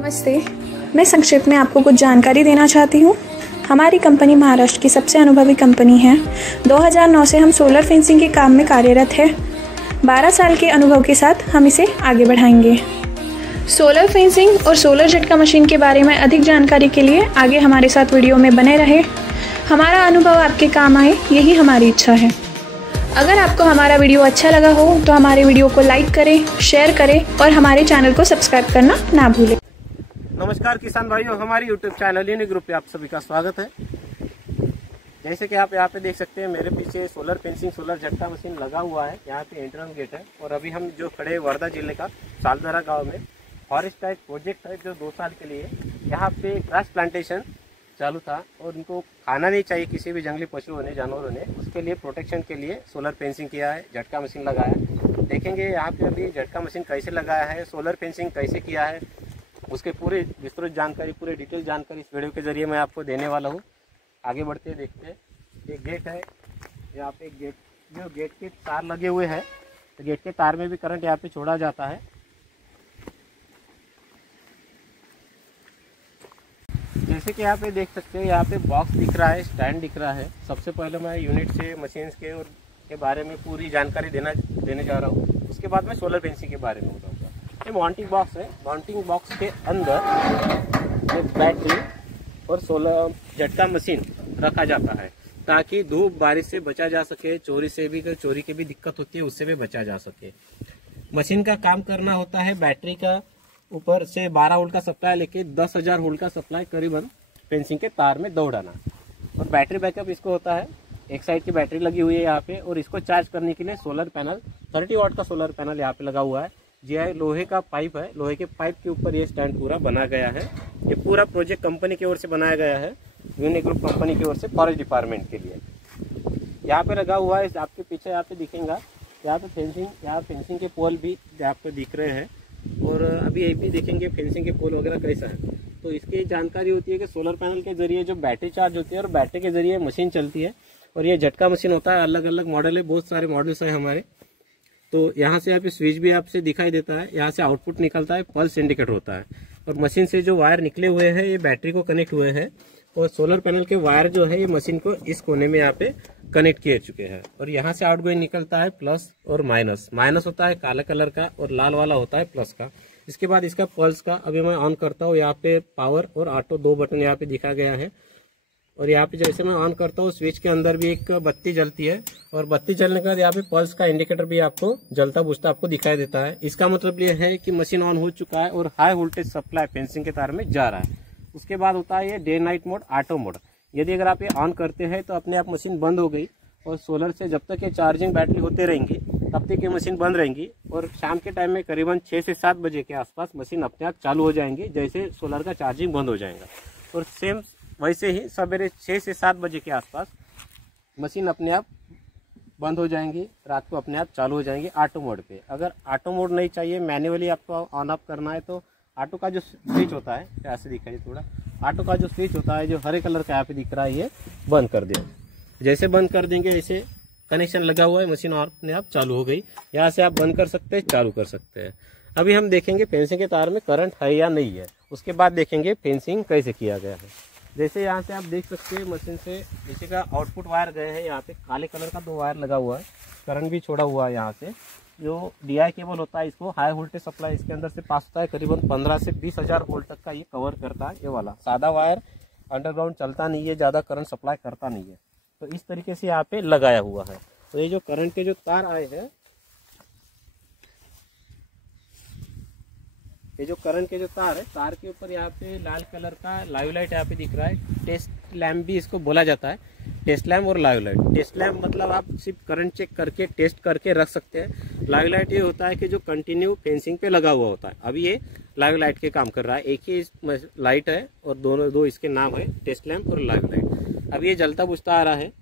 नमस्ते। मैं संक्षेप में आपको कुछ जानकारी देना चाहती हूँ। हमारी कंपनी महाराष्ट्र की सबसे अनुभवी कंपनी है। 2009 से हम सोलर फेंसिंग के काम में कार्यरत है। 12 साल के अनुभव के साथ हम इसे आगे बढ़ाएंगे। सोलर फेंसिंग और सोलर झटका मशीन के बारे में अधिक जानकारी के लिए आगे हमारे साथ वीडियो में बने रहे। हमारा अनुभव आपके काम आए, यही हमारी इच्छा है। अगर आपको हमारा वीडियो अच्छा लगा हो तो हमारे वीडियो को लाइक करें, शेयर करें और हमारे चैनल को सब्सक्राइब करना ना भूलें। नमस्कार किसान भाइयों, हमारी YouTube चैनल यूनिक ग्रुप पे आप सभी का स्वागत है। जैसे कि आप यहाँ पे देख सकते हैं, मेरे पीछे सोलर फेंसिंग सोलर झटका मशीन लगा हुआ है। यहाँ पे एंट्रेंस गेट है और अभी हम जो खड़े वर्धा जिले का सालधरा गांव में फॉरेस्ट का एक प्रोजेक्ट है जो 2 साल के लिए यहाँ पे ग्रास प्लांटेशन चालू था और उनको खाना नहीं चाहिए किसी भी जंगली पशुओं ने, जानवरों ने। उसके लिए प्रोटेक्शन के लिए सोलर फेंसिंग किया है, झटका मशीन लगाया। देखेंगे यहाँ पे अभी झटका मशीन कैसे लगाया है, सोलर फेंसिंग कैसे किया है, उसके पूरे विस्तृत जानकारी, पूरे डिटेल जानकारी इस वीडियो के जरिए मैं आपको देने वाला हूँ। आगे बढ़ते देखते हैं। एक गेट है यहाँ पे, गेट के तार लगे हुए हैं, तो गेट के तार में भी करंट यहाँ पे छोड़ा जाता है। जैसे कि यहाँ पे देख सकते हैं, यहाँ पे बॉक्स दिख रहा है, स्टैंड दिख रहा है। सबसे पहले मैं यूनिट से, मशीन्स के और के बारे में पूरी जानकारी देने जा रहा हूँ। उसके बाद मैं सोलर फेंसिंग के बारे में बताऊँगा। ये माउंटिंग बॉक्स है। माउंटिंग बॉक्स के अंदर बैटरी और सोलर झटका मशीन रखा जाता है ताकि धूप बारिश से बचा जा सके, चोरी की भी दिक्कत होती है, उससे भी बचा जा सके। मशीन का काम करना होता है बैटरी का ऊपर से 12 वोल्ट का सप्लाई लेके 10,000 वोल्ट का सप्लाई करीबन फेंसिंग के तार में दौड़ाना। और बैटरी बैकअप इसको होता है, एक साइड की बैटरी लगी हुई है यहाँ पे, और इसको चार्ज करने के लिए सोलर पैनल 30 वाट का सोलर पैनल यहाँ पे लगा हुआ है। जीआई लोहे का पाइप है, लोहे के पाइप के ऊपर ये स्टैंड पूरा बना गया है। ये पूरा प्रोजेक्ट कंपनी की ओर से बनाया गया है, यूनिक ग्रुप कंपनी की ओर से फॉरेस्ट डिपार्टमेंट के लिए। यहाँ पे लगा हुआ है, आपके पीछे यहाँ पे दिखेगा, यहाँ पे फेंसिंग के पोल भी आपको दिख रहे हैं। और अभी ये भी देखेंगे फेंसिंग के पोल वगैरह कैसा है। तो इसकी जानकारी होती है कि सोलर पैनल के जरिए जो बैटरी चार्ज होती है और बैटरी के जरिए मशीन चलती है। और ये झटका मशीन होता है, अलग अलग मॉडल है, बहुत सारे मॉडल्स हैं हमारे। तो यहाँ से यहाँ पे स्विच भी आपसे दिखाई देता है, यहाँ से आउटपुट निकलता है, पल्स इंडिकेटर होता है। और मशीन से जो वायर निकले हुए हैं ये बैटरी को कनेक्ट हुए हैं, और सोलर पैनल के वायर जो है ये मशीन को इस कोने में यहाँ पे कनेक्ट किए चुके हैं। और यहाँ से आउटगोइंग निकलता है प्लस और माइनस। माइनस होता है काले कलर का और लाल वाला होता है प्लस का। इसके बाद इसका पल्स का अभी मैं ऑन करता हूँ। यहाँ पे पावर और ऑटो 2 बटन यहाँ पे दिखा गया है। और यहाँ पे जैसे मैं ऑन करता हूँ, स्विच के अंदर भी एक बत्ती जलती है, और बत्ती जलने के बाद यहाँ पे पल्स का इंडिकेटर भी आपको जलता बुझता आपको दिखाई देता है। इसका मतलब ये है कि मशीन ऑन हो चुका है और हाई वोल्टेज सप्लाई फेंसिंग के तार में जा रहा है। उसके बाद होता है ये day night mode, auto mode. यदि अगर आप ये ऑन करते हैं तो अपने आप मशीन बंद हो गई, और सोलर से जब तक ये चार्जिंग बैटरी होते रहेंगी तब तक ये मशीन बंद रहेंगी। और शाम के टाइम में करीबन 6 से 7 बजे के आसपास मशीन अपने आप चालू हो जाएंगी, जैसे सोलर का चार्जिंग बंद हो जाएगा। और सेम वैसे ही सवेरे 6 से 7 बजे के आसपास मशीन अपने आप बंद हो जाएंगी, रात को अपने आप चालू हो जाएंगी ऑटो मोड पे। अगर ऑटो मोड नहीं चाहिए, मैन्युअली आपको ऑन ऑफ करना है, तो ऑटो का जो स्विच होता है, ऐसे दिखाइए थोड़ा, ऑटो का जो स्विच होता है जो हरे कलर का यहाँ पे दिख रहा है, ये बंद कर दें। जैसे बंद कर देंगे, ऐसे कनेक्शन लगा हुआ है, मशीन अपने आप चालू हो गई। यहाँ से आप बंद कर सकते हैं, चालू कर सकते हैं। अभी हम देखेंगे फेंसिंग के तार में करंट है या नहीं है, उसके बाद देखेंगे फेंसिंग कैसे किया गया है। जैसे यहाँ से आप देख सकते हैं, मशीन से नीचे का आउटपुट वायर गए हैं, यहाँ पे काले कलर का 2 वायर लगा हुआ है, करंट भी छोड़ा हुआ है। यहाँ से जो DI केबल होता है, इसको हाई वोल्टेज सप्लाई इसके अंदर से पास होता है, करीबन 15 से 20,000 वोल्ट तक का ये कवर करता है। ये वाला सादा वायर अंडरग्राउंड चलता नहीं है, ज़्यादा करंट सप्लाई करता नहीं है। तो इस तरीके से यहाँ पे लगाया हुआ है। तो ये जो करंट के जो तार आए हैं, ये जो करंट के जो तार है, तार के ऊपर यहाँ पे लाल कलर का लाइव लाइट यहाँ पे दिख रहा है। टेस्ट लैम्प भी इसको बोला जाता है, टेस्ट लैम्प और लाइव लाइट। टेस्ट लैम्प मतलब आप सिर्फ करंट चेक करके टेस्ट करके रख सकते हैं। लाइव लाइट ये होता है कि जो कंटिन्यू फेंसिंग पे लगा हुआ होता है। अभी ये लाइव लाइट के काम कर रहा है, एक ही लाइट है और दो इसके नाम है, टेस्ट लैम्प और लाइव लाइट। अब ये जलता बुझता आ रहा है,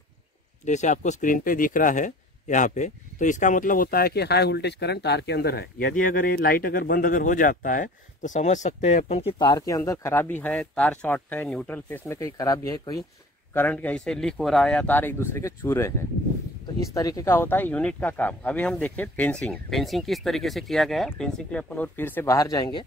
जैसे आपको स्क्रीन पे दिख रहा है यहाँ पे। तो इसका मतलब होता है कि हाई वोल्टेज करंट तार के अंदर है। यदि अगर ये लाइट अगर बंद हो जाता है तो समझ सकते हैं अपन कि तार के अंदर खराबी है, तार शॉर्ट है, न्यूट्रल फेस में कहीं खराबी है, कोई करंट कैसे लीक हो रहा है या तार एक दूसरे के छू रहे हैं। तो इस तरीके का होता है यूनिट का काम। अभी हम देखें फेंसिंग किस तरीके से किया गया है। फेंसिंग के लिए अपन और फिर से बाहर जाएंगे।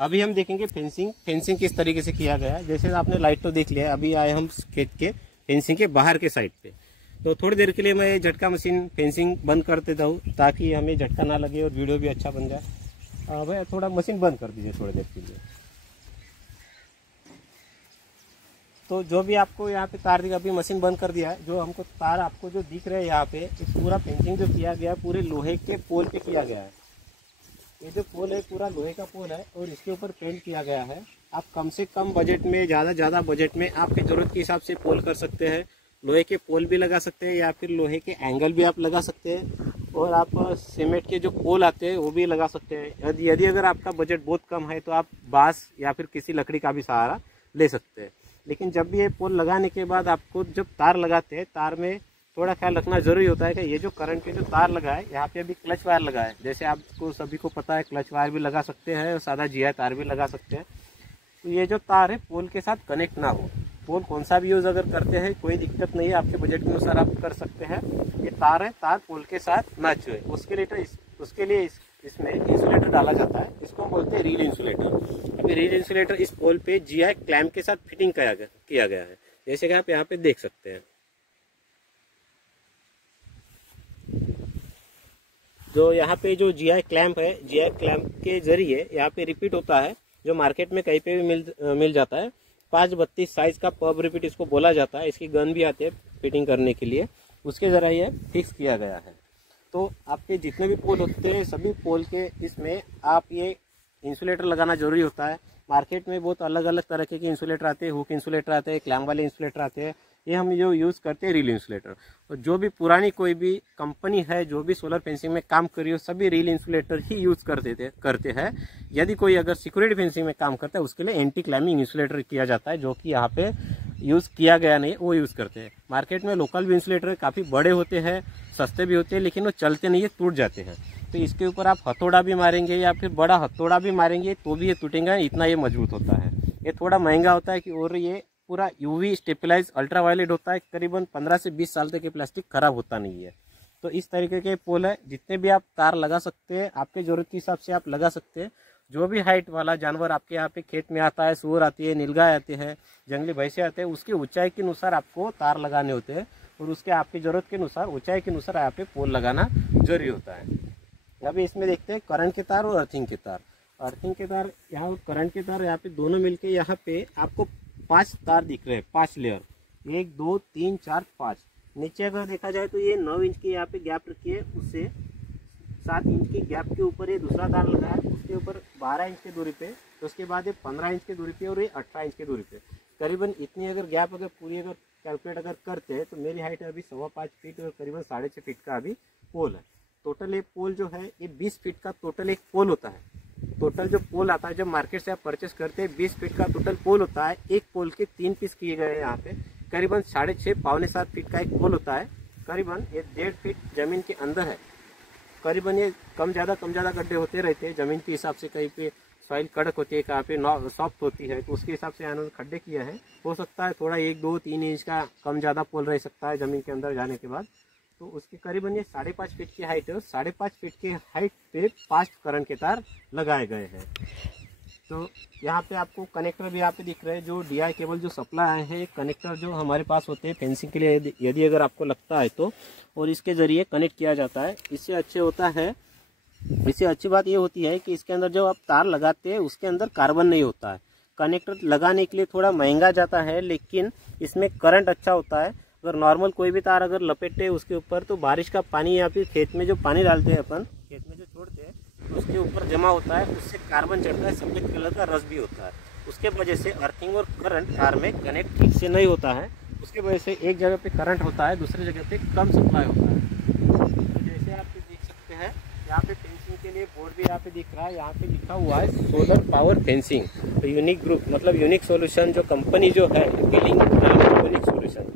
अभी हम देखेंगे फेंसिंग किस तरीके से किया गया है। जैसे आपने लाइट तो देख लिया, अभी आए हम खेत के फेंसिंग के बाहर के साइड पे। तो थोड़ी देर के लिए मैं झटका मशीन फेंसिंग बंद कर देता हूँ ताकि हमें झटका ना लगे और वीडियो भी अच्छा बन जाए। भाई थोड़ा मशीन बंद कर दीजिए थोड़ी देर के लिए। तो जो भी आपको यहाँ पे तार दिखा, अभी मशीन बंद कर दिया है। जो हमको तार आपको जो दिख रहे हैं यहाँ पे, इस पूरा फेंसिंग जो किया गया है पूरे लोहे के पोल पे किया गया है। ये जो पोल है पूरा लोहे का पोल है और इसके ऊपर पेंट किया गया है। आप कम से कम बजट में, ज़्यादा बजट में आपकी ज़रूरत के हिसाब से पोल कर सकते हैं। लोहे के पोल भी लगा सकते हैं या फिर लोहे के एंगल भी आप लगा सकते हैं, और आप सीमेंट के जो पोल आते हैं वो भी लगा सकते हैं। यदि अगर आपका बजट बहुत कम है तो आप बांस या फिर किसी लकड़ी का भी सहारा ले सकते हैं। लेकिन जब भी ये पोल लगाने के बाद आपको जब तार लगाते हैं, तार में थोड़ा ख्याल रखना जरूरी होता है कि ये जो करंट के जो तार लगा है, यहाँ पे अभी क्लच वायर लगा है। जैसे आपको सभी को पता है क्लच वायर भी लगा सकते हैं और सादा GI तार भी लगा सकते हैं। तो ये जो तार है पोल के साथ कनेक्ट ना हो। पोल कौन सा भी यूज अगर करते हैं कोई दिक्कत नहीं है, आपके बजट के अनुसार आप कर सकते हैं। ये तार है, तार पोल के साथ ना छुए, उसके लिए इसमें इंसुलेटर डाला जाता है। इसको बोलते हैं रील इंसुलेटर। अभी रील इंसुलेटर इस पोल पे GI क्लैंप के साथ फिटिंग किया गया है, जैसे कि आप यहाँ पे देख सकते हैं। जो यहाँ पे जो GI क्लैंप है, GI क्लैंप के जरिए यहाँ पे रिपीट होता है, जो मार्केट में कहीं पे भी मिल जाता है। 532 साइज का पब रिपीट इसको बोला जाता है। इसकी गन भी आती है फिटिंग करने के लिए, उसके जरा ये फिक्स किया गया है। तो आपके जितने भी पोल होते हैं सभी पोल के इसमें आप ये इंसुलेटर लगाना जरूरी होता है। मार्केट में बहुत अलग अलग तरह के इंसुलेटर आते हैं, हुक इंसुलेटर आते हैं, क्लैंप वाले इंसुलेटर आते हैं। ये हम जो यूज़ करते हैं रील इंसुलेटर। और जो भी पुरानी कोई भी कंपनी है जो भी सोलर फेंसिंग में काम करी हो, सभी रील इंसुलेटर ही यूज़ करते हैं। यदि कोई अगर सिक्योरिटी फेंसिंग में काम करता है उसके लिए एंटी क्लैम्बिंग इंसुलेटर किया जाता है, जो कि यहाँ पे यूज़ किया गया नहीं, वो यूज़ करते हैं। मार्केट में लोकल भी इंसुलेटर काफ़ी बड़े होते हैं, सस्ते भी होते हैं, लेकिन वो चलते नहीं है, टूट जाते हैं। तो इसके ऊपर आप हथौड़ा भी मारेंगे या फिर बड़ा हथौड़ा भी मारेंगे तो भी ये टूटेगा, इतना ये मजबूत होता है। ये थोड़ा महंगा होता है कि, और ये पूरा UV स्टेबलाइज अल्ट्रावायलेट होता है। करीबन 15 से 20 साल तक ये प्लास्टिक खराब होता नहीं है। तो इस तरीके के पोल है, जितने भी आप तार लगा सकते हैं आपके ज़रूरत के हिसाब से आप लगा सकते हैं। जो भी हाइट वाला जानवर आपके यहाँ पे खेत में आता है, सूअर आती है, नीलगाय आते हैं, जंगली भैंसे आते हैं, उसकी ऊंचाई के अनुसार आपको तार लगाने होते हैं और उसके आपकी ज़रूरत के अनुसार ऊंचाई के अनुसार यहाँ पे पोल लगाना जरूरी होता है। अभी इसमें देखते हैं करंट के तार और अर्थिंग के तार। अर्थिंग के तार, यहाँ करंट के तार, यहाँ पे दोनों मिलके यहाँ पे आपको 5 तार दिख रहे हैं, 5 लेयर, 1 2 3 4 5। नीचे अगर देखा जाए तो ये 9 इंच की यहाँ पे गैप रखी है, उससे 7 इंच की गैप के ऊपर ये दूसरा तार लगा है, उसके ऊपर 12 इंच की दूरी पे, तो उसके बाद ये 15 इंच की दूरी पे और ये 18 इंच की दूरी पे। करीबन इतनी अगर गैप अगर पूरी अगर कैलकुलेट अगर करते हैं तो मेरी हाइट अभी 5.25 फीट और करीबन 6.5 फीट का अभी पोल है। टोटल ये पोल जो है ये 20 फीट का टोटल एक पोल होता है। टोटल जो पोल आता है जब मार्केट से आप परचेस करते हैं 20 फीट का टोटल पोल होता है। एक पोल के 3 पीस किए गए हैं यहाँ पे। करीबन 6.5 पौने 7 फीट का एक पोल होता है। करीबन ये 1.5 फीट जमीन के अंदर है। करीबन ये कम ज़्यादा गड्ढे होते रहते हैं जमीन के हिसाब से। कहीं पे सॉइल कड़क होती है, कहाँ पे सॉफ्ट होती है, तो उसके हिसाब से यहाँ खड्डे किया है। हो सकता है थोड़ा 1 2 3 इंच का कम ज़्यादा पोल रह सकता है जमीन के अंदर जाने के बाद। तो उसके करीबन ये 5.5 फीट की हाइट है और 5.5 फीट की हाइट पे 5 करंट के तार लगाए गए हैं। तो यहाँ पे आपको कनेक्टर भी यहाँ पे दिख रहे हैं। जो DI केबल जो सप्लाई आए हैं, कनेक्टर जो हमारे पास होते हैं फेंसिंग के लिए, यदि अगर आपको लगता है तो, और इसके ज़रिए कनेक्ट किया जाता है। इससे अच्छी बात ये होती है कि इसके अंदर जो आप तार लगाते हैं उसके अंदर कार्बन नहीं होता है। कनेक्टर लगाने के लिए थोड़ा महंगा जाता है, लेकिन इसमें करंट अच्छा होता है। अगर नॉर्मल कोई भी तार अगर लपेटे उसके ऊपर, तो बारिश का पानी या फिर खेत में जो पानी डालते हैं अपन, खेत में जो छोड़ते हैं तो उसके ऊपर जमा होता है, उससे कार्बन चढ़ता है, सफ़ेद कलर का रस भी होता है। उसके वजह से अर्थिंग और करंट तार में कनेक्ट ठीक से नहीं होता है। उसके वजह से एक जगह पे करंट होता है, दूसरी जगह पे कम सप्लाई होता है। तो जैसे आप देख सकते हैं यहाँ पे फेंसिंग के लिए बोर्ड भी यहाँ पे दिख रहा है। यहाँ पे लिखा हुआ है सोलर पावर फेंसिंग। तो यूनिक ग्रुप मतलब यूनिक सोल्यूशन जो कंपनी जो है, बिलिंग यूनिक सोल्यूशन,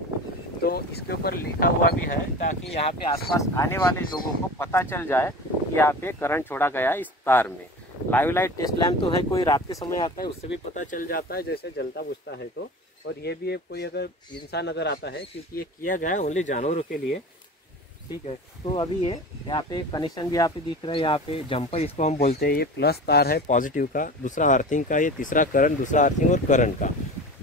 तो इसके ऊपर लिखा हुआ भी है ताकि यहाँ पे आसपास आने वाले लोगों को पता चल जाए कि यहाँ पे करंट छोड़ा गया है इस तार में। लाइव लाइट टेस्ट लैम्प तो है, कोई रात के समय आता है उससे भी पता चल जाता है जैसे जलता बुझता है तो। और ये भी कोई अगर इंसान अगर आता है, क्योंकि ये किया गया है ओनली जानवरों के लिए, ठीक है। तो अभी ये यहाँ पे कनेक्शन भी यहाँ पे दिख रहा है, यहाँ पे जंपर इसको हम बोलते हैं। ये प्लस तार है पॉजिटिव का, दूसरा अर्थिंग का, ये तीसरा करंट, दूसरा अर्थिंग और करंट का।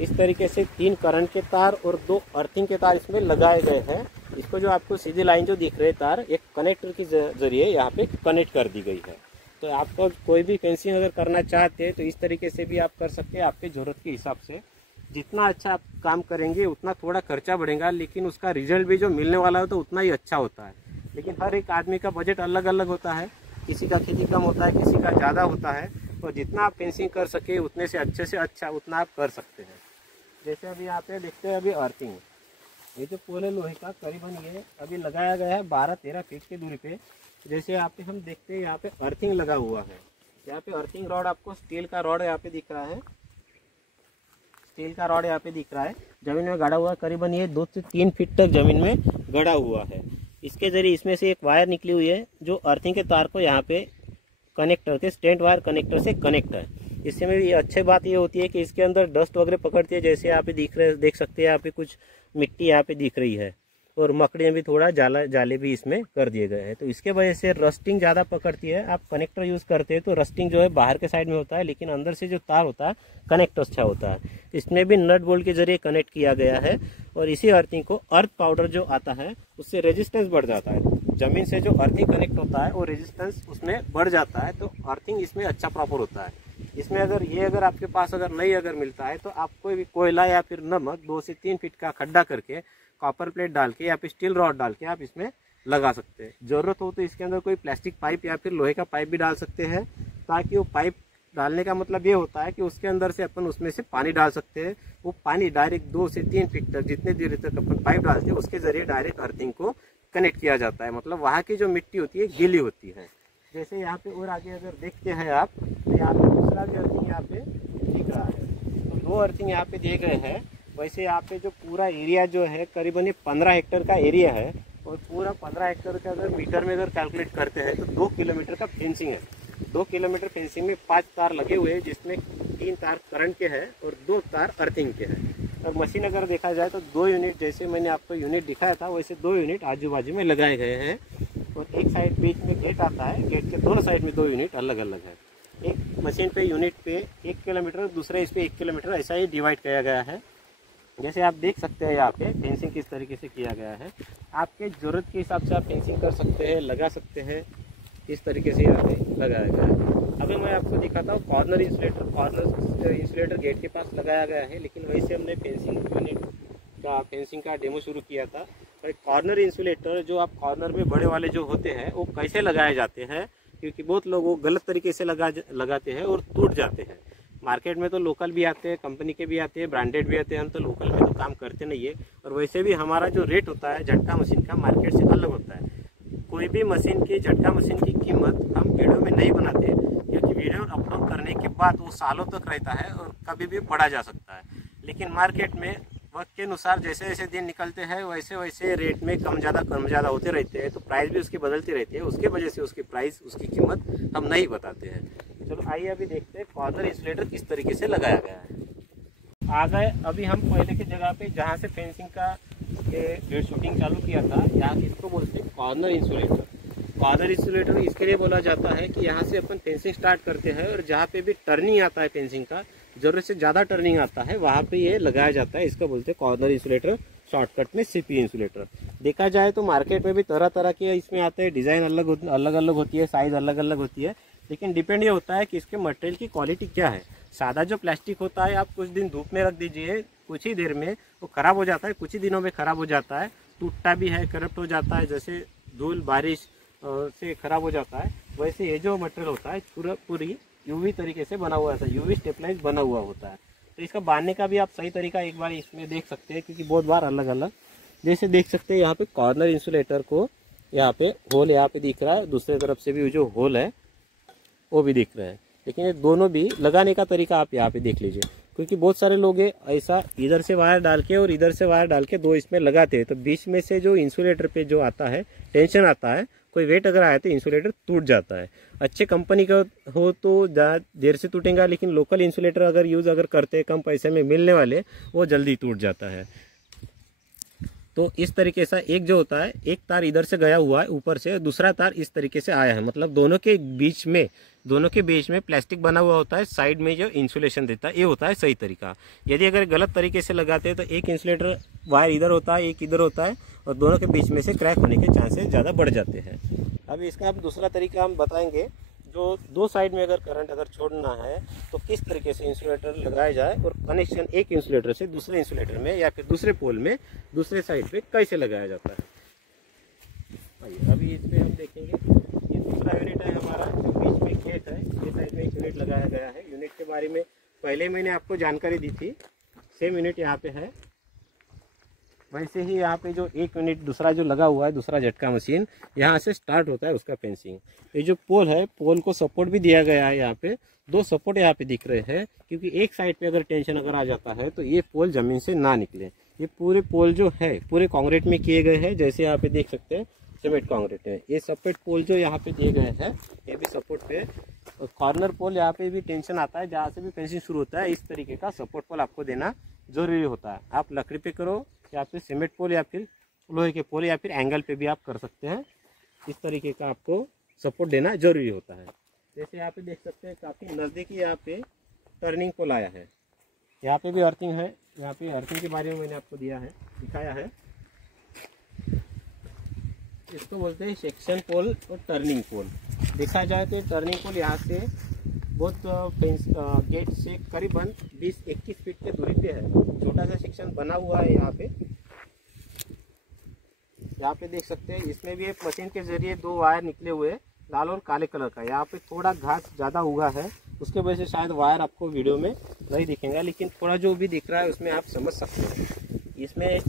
इस तरीके से 3 करंट के तार और 2 अर्थिंग के तार इसमें लगाए गए हैं। इसको जो आपको सीधी लाइन जो दिख रहे तार एक कनेक्टर के जरिए यहाँ पे कनेक्ट कर दी गई है। तो आपको कोई भी फेंसिंग अगर करना चाहते हैं तो इस तरीके से भी आप कर सकते हैं, आपके ज़रूरत के हिसाब से। जितना अच्छा आप काम करेंगे उतना थोड़ा खर्चा बढ़ेगा, लेकिन उसका रिजल्ट भी जो मिलने वाला है तो उतना ही अच्छा होता है। लेकिन हर एक आदमी का बजट अलग अलग होता है, किसी का खेती कम होता है, किसी का ज़्यादा होता है। तो जितना आप फेंसिंग कर सके उतने से अच्छा उतना आप कर सकते हैं। जैसे अभी यहाँ पे देखते हैं अभी अर्थिंग, ये जो पोल है लोहे का करीबन ये अभी लगाया गया है 12-13 फीट की दूरी पे। जैसे यहाँ पे हम देखते हैं यहाँ पे अर्थिंग लगा हुआ है। यहाँ पे अर्थिंग रॉड आपको स्टील का रॉड यहाँ पे दिख रहा है, स्टील का रॉड यहाँ पे दिख रहा है, जमीन में गड़ा हुआ है। करीबन ये 2 से 3 फीट तक जमीन में गड़ा हुआ है। इसके जरिए इसमें से एक वायर निकली हुई है जो अर्थिंग के तार को यहाँ पे कनेक्टर के स्टैंड वायर कनेक्टर से कनेक्ट है। इससे में भी अच्छी बात ये होती है कि इसके अंदर डस्ट वगैरह पकड़ती है। जैसे यहाँ पे देख सकते हैं यहाँ पे कुछ मिट्टी यहाँ पे दिख रही है और मकड़ियाँ भी थोड़ा जाले भी इसमें कर दिए गए हैं। तो इसके वजह से रस्टिंग ज़्यादा पकड़ती है। आप कनेक्टर यूज़ करते हैं तो रस्टिंग जो है बाहर के साइड में होता है, लेकिन अंदर से जो तार होता है कनेक्ट अच्छा होता है। इसमें भी नट बोल्ट के जरिए कनेक्ट किया गया है। और इसी अर्थिंग को अर्थ पाउडर जो आता है उससे रेजिस्टेंस बढ़ जाता है। जमीन से जो अर्थिंग कनेक्ट होता है वो रेजिस्टेंस उसमें बढ़ जाता है, तो अर्थिंग इसमें अच्छा प्रॉपर होता है। इसमें अगर आपके पास नहीं मिलता है तो आप कोई भी कोयला या फिर नमक 2 से 3 फीट का खड्डा करके कॉपर प्लेट डाल के या फिर स्टील रॉड डाल के आप इसमें लगा सकते हैं। ज़रूरत हो तो इसके अंदर कोई प्लास्टिक पाइप या फिर लोहे का पाइप भी डाल सकते हैं, ताकि वो पाइप डालने का मतलब ये होता है कि उसके अंदर से अपन उसमें से पानी डाल सकते हैं। वो पानी डायरेक्ट 2 से 3 फीट तक जितने देर तक अपन पाइप डालते हैं उसके जरिए डायरेक्ट अर्थिंग को कनेक्ट किया जाता है। मतलब वहाँ की जो मिट्टी होती है गीली होती है। जैसे यहाँ पे और आगे अगर देखते हैं आप तो यहाँ पे दूसरा भी अर्थिंग यहाँ पे दिख रहा है। तो 2 अर्थिंग यहाँ पे दिए गए हैं। वैसे यहाँ पे जो पूरा एरिया जो है करीबन ये 15 हेक्टेयर का एरिया है, और पूरा 15 हेक्टेयर का अगर मीटर में अगर कैलकुलेट करते हैं तो 2 किलोमीटर का फेंसिंग है। 2 किलोमीटर फेंसिंग में 5 तार लगे हुए हैं, जिसमें 3 तार करंट के हैं और 2 तार अर्थिंग के हैं। और मशीन अगर देखा जाए तो 2 यूनिट, जैसे मैंने आपको यूनिट दिखाया था वैसे 2 यूनिट आजू बाजू में लगाए गए हैं। और एक साइड बीच में गेट आता है, गेट के दोनों साइड में 2 यूनिट अलग अलग है। एक मशीन पे यूनिट पे 1 किलोमीटर, दूसरा इस पे 1 किलोमीटर, ऐसा ही डिवाइड किया गया है। जैसे आप देख सकते हैं यहाँ पे फेंसिंग किस तरीके से किया गया है। आपके ज़रूरत के हिसाब से आप फेंसिंग कर सकते हैं, लगा सकते हैं। इस तरीके से यहाँ पे लगाया गया है। अभी मैं आपको दिखाता हूँ कॉर्नर इंसुलेटर गेट के पास लगाया गया है, लेकिन वैसे हमने फेंसिंग यूनिट का फेंसिंग का डेमो शुरू किया था। और कॉर्नर इंसुलेटर जो आप कॉर्नर में बड़े वाले जो होते हैं वो कैसे लगाए जाते हैं, क्योंकि बहुत लोग वो गलत तरीके से लगाते हैं और टूट जाते हैं। मार्केट में तो लोकल भी आते हैं, कंपनी के भी आते हैं, ब्रांडेड भी आते हैं। हम तो लोकल में तो काम करते नहीं है। और वैसे भी हमारा जो रेट होता है झटका मशीन का मार्केट से अलग होता है। कोई भी मशीन की झटका मशीन की कीमत हम वीडियो में नहीं बनाते, क्योंकि वीडियो अपलोड करने के बाद वो सालों तक रहता है और कभी भी बढ़ा जा सकता है। लेकिन मार्केट में वक्त के अनुसार जैसे जैसे दिन निकलते हैं वैसे वैसे रेट में कम ज़्यादा होते रहते हैं, तो प्राइस भी उसकी बदलती रहती है। उसके वजह से उसकी प्राइस, उसकी कीमत हम नहीं बताते हैं। चलो आइए अभी देखते हैं कॉर्नर इंसुलेटर किस तरीके से लगाया गया है। आ गए अभी हम पहले की जगह पे जहाँ से फेंसिंग का ये शूटिंग चालू किया था। यहाँ इसको बोलते हैं कॉर्नर इंसुलेटर। कॉर्नर इंसुलेटर इसके लिए बोला जाता है कि यहाँ से अपन फेंसिंग स्टार्ट करते हैं और जहाँ पे भी टर्निंग आता है फेंसिंग का, जरूरत से ज़्यादा टर्निंग आता है, वहाँ पे ये लगाया जाता है। इसको बोलते हैं कॉर्नर इंसुलेटर, शॉर्टकट में सीपी इंसुलेटर। देखा जाए तो मार्केट में भी तरह तरह के इसमें आते हैं, डिज़ाइन अलग अलग होती है, साइज़ अलग अलग होती है। लेकिन डिपेंड ये होता है कि इसके मटेरियल की क्वालिटी क्या है। सादा जो प्लास्टिक होता है आप कुछ दिन धूप में रख दीजिए, कुछ ही देर में वो ख़राब हो जाता है, कुछ ही दिनों में ख़राब हो जाता है, टूटता भी है, करप्ट हो जाता है, जैसे धूल बारिश से ख़राब हो जाता है। वैसे ये जो मटेरियल होता है पूरी यूवी तरीके से बना हुआ है, यूवी स्टेबलाइज बना हुआ होता है। तो इसका बांधने का भी आप सही तरीका एक बार इसमें देख सकते हैं, क्योंकि बहुत बार अलग अलग, जैसे देख सकते हैं यहाँ पे कॉर्नर इंसुलेटर को यहाँ पे होल यहाँ पे दिख रहा है, दूसरी तरफ से भी जो होल है वो भी दिख रहा है। लेकिन ये दोनों भी लगाने का तरीका आप यहाँ पे देख लीजिए, क्योंकि बहुत सारे लोग ऐसा इधर से वायर डाल के और इधर से वायर डाल के 2 इसमें लगाते हैं, तो बीच में से जो इंसुलेटर पे जो आता है टेंशन आता है, कोई वेट अगर आया तो इंसुलेटर टूट जाता है। अच्छे कंपनी का हो तो ज़्यादा देर से टूटेगा, लेकिन लोकल इंसुलेटर अगर यूज़ करते हैं कम पैसे में मिलने वाले, वो जल्दी टूट जाता है। तो इस तरीके से एक जो होता है, एक तार इधर से गया हुआ है ऊपर से, दूसरा तार इस तरीके से आया है, मतलब दोनों के बीच में प्लास्टिक बना हुआ होता है, साइड में जो इंसुलेशन देता है, ये होता है सही तरीका। यदि अगर गलत तरीके से लगाते हैं तो एक इंसुलेटर वायर इधर होता है, एक इधर होता है, और दोनों के बीच में से क्रैक होने के चांसेस ज़्यादा बढ़ जाते हैं। अभी इसका अब दूसरा तरीका हम बताएंगे, जो दो साइड में अगर करंट अगर छोड़ना है तो किस तरीके से इंसुलेटर लगाया जाए और कनेक्शन एक इंसुलेटर से दूसरे इंसुलेटर में या फिर दूसरे पोल में दूसरे साइड पे कैसे लगाया जाता है। आइए अभी इस पे हम देखेंगे। ये दूसरा यूनिट है हमारा, जो बीच में खेत है, ये साइड में एक यूनिट लगाया गया है। यूनिट के बारे में पहले मैंने आपको जानकारी दी थी, सेम यूनिट यहाँ पे है। वैसे ही यहाँ पे जो एक यूनिट दूसरा जो लगा हुआ है, दूसरा झटका मशीन, यहाँ से स्टार्ट होता है उसका फेंसिंग। ये जो पोल है, पोल को सपोर्ट भी दिया गया है। यहाँ पे दो सपोर्ट यहाँ पे दिख रहे हैं, क्योंकि एक साइड पे अगर टेंशन अगर आ जाता है तो ये पोल जमीन से ना निकले। ये पूरे पोल जो है पूरे कांक्रीट में किए गए हैं, जैसे यहाँ पे देख सकते हैं सीमेंट कांक्रीट है। ये सपोर्ट पोल जो यहाँ पे दिए गए हैं, ये भी सपोर्ट पे। और कॉर्नर पोल यहाँ पे भी टेंशन आता है, जहाँ से भी फेंसिंग शुरू होता है, इस तरीके का सपोर्ट पोल आपको देना जरूरी होता है। आप लकड़ी पे करो या फिर सीमेंट पोल या फिर लोहे के पोल या फिर एंगल पे भी आप कर सकते हैं। इस तरीके का आपको सपोर्ट देना जरूरी होता है। जैसे यहाँ पे देख सकते हैं काफ़ी नज़दीकी यहाँ पे टर्निंग पोल आया है। यहाँ पे भी अर्थिंग है। यहाँ पे अर्थिंग के बारे में मैंने आपको दिखाया है। इसको बोलते हैं सेक्शन पोल और टर्निंग पोल। देखा जाए तो टर्निंग पोल यहाँ से बहुत गेट से करीबन 20-21 फीट के दूरी पे है। छोटा सा सेक्शन बना हुआ है यहाँ पे देख सकते हैं। इसमें भी एक मशीन के जरिए दो वायर निकले हुए, लाल और काले कलर का। यहाँ पे थोड़ा घास ज़्यादा उगा है, उसके वजह से शायद वायर आपको वीडियो में नहीं दिखेगा, लेकिन थोड़ा जो भी दिख रहा है उसमें आप समझ सकते हैं। इसमें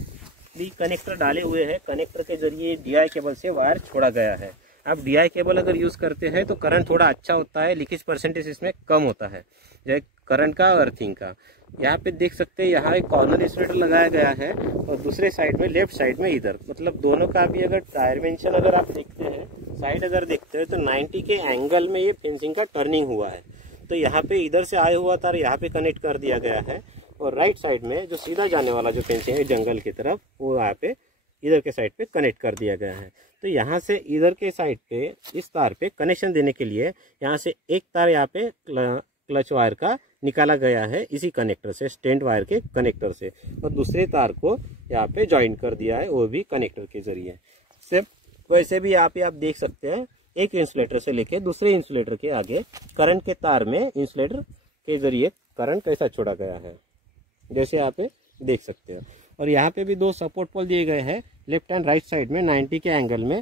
भी कनेक्टर डाले हुए हैं। कनेक्टर के जरिए DI केबल से वायर छोड़ा गया है। आप DI केबल अगर यूज़ करते हैं तो करंट थोड़ा अच्छा होता है, लीकेज परसेंटेज इसमें कम होता है, जैसे करंट का और अर्थिंग का। यहाँ पे देख सकते हैं, यहाँ एक कॉर्नर इंसुलेटर लगाया गया है और दूसरे साइड में लेफ्ट साइड में इधर, मतलब दोनों का भी अगर डायमेंशन अगर आप देखते हैं, साइड अगर देखते हैं तो 90 के एंगल में ये फेंसिंग का टर्निंग हुआ है। तो यहाँ पे इधर से आया हुआ तार यहाँ पे कनेक्ट कर दिया गया है, और राइट साइड में जो सीधा जाने वाला जो फेंसिंग है जंगल की तरफ, वो यहाँ पे इधर के साइड पे कनेक्ट कर दिया गया है। तो यहाँ से इधर के साइड पे इस तार पे कनेक्शन देने के लिए यहाँ से एक तार यहाँ पे क्लच वायर का निकाला गया है, इसी कनेक्टर से, स्टैंड वायर के कनेक्टर से, और दूसरे तार को यहाँ पे ज्वाइन कर दिया है, वो भी कनेक्टर के जरिए। सिर्फ वैसे भी यहाँ पे आप देख सकते हैं, एक इंसुलेटर से लेके दूसरे इंसुलेटर के आगे करंट के तार में इंसुलेटर के जरिए करंट कैसा छोड़ा गया है, जैसे यहाँ पे देख सकते हैं। और यहाँ पे भी दो सपोर्ट पोल दिए गए हैं, लेफ्ट एंड राइट साइड में 90 के एंगल में,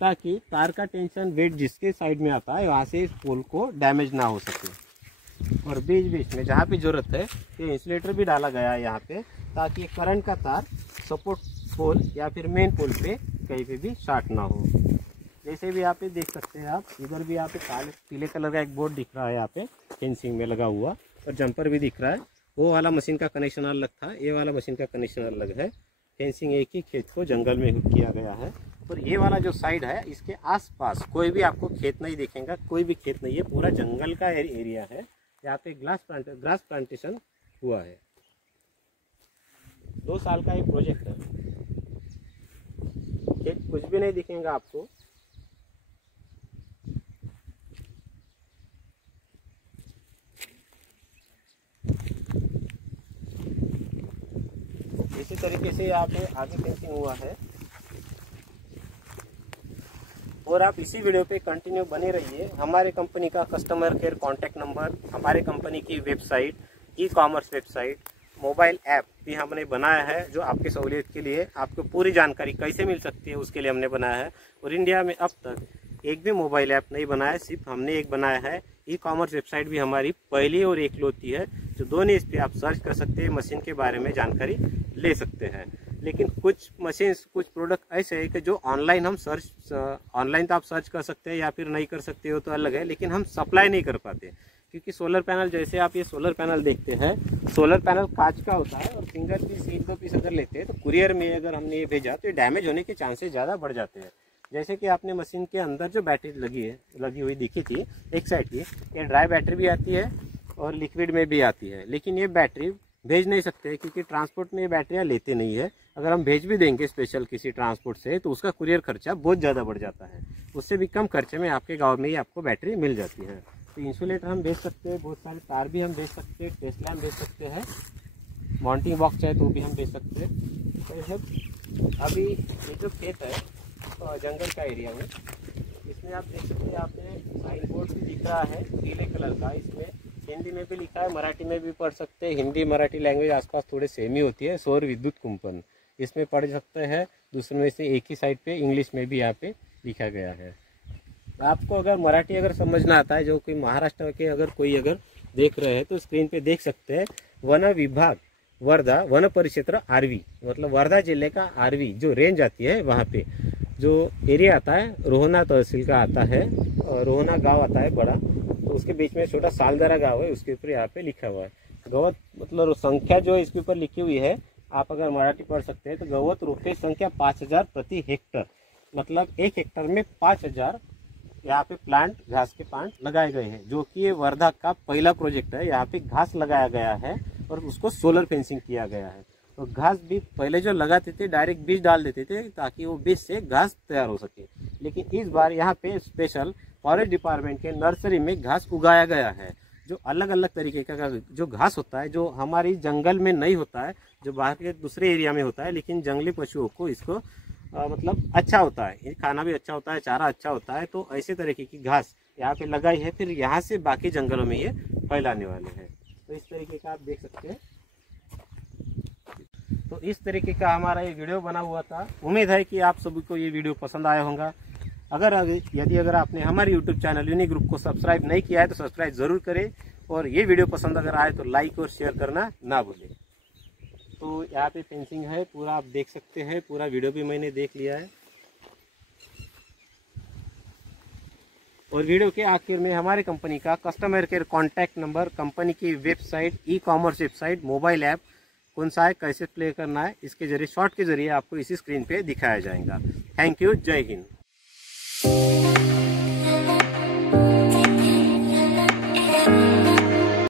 ताकि तार का टेंशन वेट जिसके साइड में आता है वहाँ से इस पोल को डैमेज ना हो सके। और बीच बीच में जहाँ भी जरूरत है ये इंसुलेटर भी डाला गया है यहाँ पे, ताकि करंट का तार सपोर्ट पोल या फिर मेन पोल पे कहीं पे भी शॉर्ट ना हो। जैसे भी यहाँ पे देख सकते हैं आप, इधर भी यहाँ पे पीले कलर का एक बोर्ड दिख रहा है यहाँ पे फेंसिंग में लगा हुआ, और जंपर भी दिख रहा है। वो वाला मशीन का कनेक्शन अलग था, ये वाला मशीन का कनेक्शन अलग है। फेंसिंग एक ही खेत को जंगल में किया गया है। और ये वाला जो साइड है, इसके आसपास कोई भी आपको खेत नहीं दिखेगा, कोई भी खेत नहीं है, पूरा जंगल का एरिया है। यहाँ पे ग्रास प्लांटेशन हुआ है। 2 साल का एक प्रोजेक्ट है। खेत कुछ भी नहीं दिखेगा आपको। इसी तरीके से यहाँ पे आगे फेंसिंग हुआ है। और आप इसी वीडियो पे कंटिन्यू बने रहिए। हमारे कंपनी का कस्टमर केयर कॉन्टैक्ट नंबर, हमारे कंपनी की website, e-commerce website, mobile app भी हमने बनाया है, जो आपकी सहूलियत के लिए आपको पूरी जानकारी कैसे मिल सकती है उसके लिए हमने बनाया है। और इंडिया में अब तक एक भी मोबाइल ऐप नहीं बनाया, सिर्फ हमने एक बनाया है। ई-कॉमर्स वेबसाइट भी हमारी पहली और एकलौती है, जो दोनों इस पर आप सर्च कर सकते हैं, मशीन के बारे में जानकारी ले सकते हैं। लेकिन कुछ मशीन, कुछ प्रोडक्ट ऐसे है कि जो ऑनलाइन हम ऑनलाइन तो आप सर्च कर सकते हैं या फिर नहीं कर सकते हो तो अलग है, लेकिन हम सप्लाई नहीं कर पाते। क्योंकि सोलर पैनल, जैसे आप ये सोलर पैनल देखते हैं, सोलर पैनल कांच का होता है, और सिंगल पीस 1-2 पीस अगर लेते हैं तो कुरियर में अगर हमने ये भेजा तो ये डैमेज होने के चांसेस ज़्यादा बढ़ जाते हैं। जैसे कि आपने मशीन के अंदर जो बैटरी लगी हुई दिखी थी एक साइड की, ये ड्राई बैटरी भी आती है और लिक्विड में भी आती है। लेकिन ये बैटरी भेज नहीं सकते, क्योंकि ट्रांसपोर्ट में ये बैटरियाँ लेते नहीं है। अगर हम भेज भी देंगे स्पेशल किसी ट्रांसपोर्ट से तो उसका कुरियर खर्चा बहुत ज़्यादा बढ़ जाता है। उससे भी कम खर्चे में आपके गांव में ही आपको बैटरी मिल जाती है। तो इंसुलेटर हम भेज सकते हैं, बहुत सारे तार भी हम भेज सकते हैं, टेस्ला हम भेज सकते हैं, माउंटिंग बॉक्स चाहे तो भी हम भेज सकते हैं। तो सब अभी ये जो खेत है तो जंगल का एरिया में, इसमें आप देख सकते हैं, यहाँ पे साइन बोर्ड भी दिख रहा है पीले कलर का। इसमें हिंदी में भी लिखा है, मराठी में भी पढ़ सकते हैं। हिंदी मराठी लैंग्वेज आसपास थोड़े सेम ही होती है। सौर विद्युत कुंपण इसमें पढ़ सकते हैं। दूसरे में से एक ही साइड पे इंग्लिश में भी यहाँ पे लिखा गया है। आपको अगर मराठी अगर समझना आता है, जो कोई महाराष्ट्र के अगर कोई अगर देख रहे हैं तो स्क्रीन पे देख सकते हैं, वन विभाग वर्धा वन परिक्षेत्र आरवी, मतलब वर्धा जिले का आरवी जो रेंज आती है, वहाँ पे जो एरिया आता है रोहना तहसील का आता है, रोहना गांव आता है बड़ा, तो उसके बीच में छोटा सालदरा गांव है, उसके ऊपर यहाँ पे लिखा हुआ है। गवत मतलब संख्या जो इसके ऊपर लिखी हुई है, आप अगर मराठी पढ़ सकते हैं तो गवत रोपे संख्या 5000 प्रति हेक्टर, मतलब 1 हेक्टर में 5000 यहाँ पे प्लांट, घास के प्लांट लगाए गए हैं। जो कि ये वर्धा का पहला प्रोजेक्ट है। यहाँ पे घास लगाया गया है और उसको सोलर फेंसिंग किया गया है। तो घास भी पहले जो लगाते थे डायरेक्ट बीज डाल देते थे ताकि वो बीज से घास तैयार हो सके, लेकिन इस बार यहाँ पे स्पेशल फॉरेस्ट डिपार्टमेंट के नर्सरी में घास उगाया गया है। जो अलग अलग तरीके का जो घास होता है, जो हमारी जंगल में नहीं होता है, जो बाहर के दूसरे एरिया में होता है, लेकिन जंगली पशुओं को इसको मतलब अच्छा होता है, ये खाना भी अच्छा होता है, चारा अच्छा होता है। तो ऐसे तरीके की घास यहाँ पे लगाई है, फिर यहाँ से बाकी जंगलों में ये फैलाने वाले हैं। तो इस तरीके का आप देख सकते हैं। तो इस तरीके का हमारा ये वीडियो बना हुआ था। उम्मीद है कि आप सभी को ये वीडियो पसंद आया होगा। यदि आपने हमारे यूट्यूब चैनल यूनिक ग्रुप को सब्सक्राइब नहीं किया है तो सब्सक्राइब जरूर करें, और ये वीडियो पसंद अगर आए तो लाइक और शेयर करना ना भूलें। तो यहाँ पे फेंसिंग है पूरा, आप देख सकते हैं। पूरा वीडियो भी मैंने देख लिया है। और वीडियो के आखिर में हमारे कंपनी का customer care contact number, company की website, e-commerce website, mobile app कौन सा है, कैसे प्ले करना है, इसके जरिए शॉर्ट के जरिए आपको इसी स्क्रीन पे दिखाया जाएगा। Thank you. जय हिंद।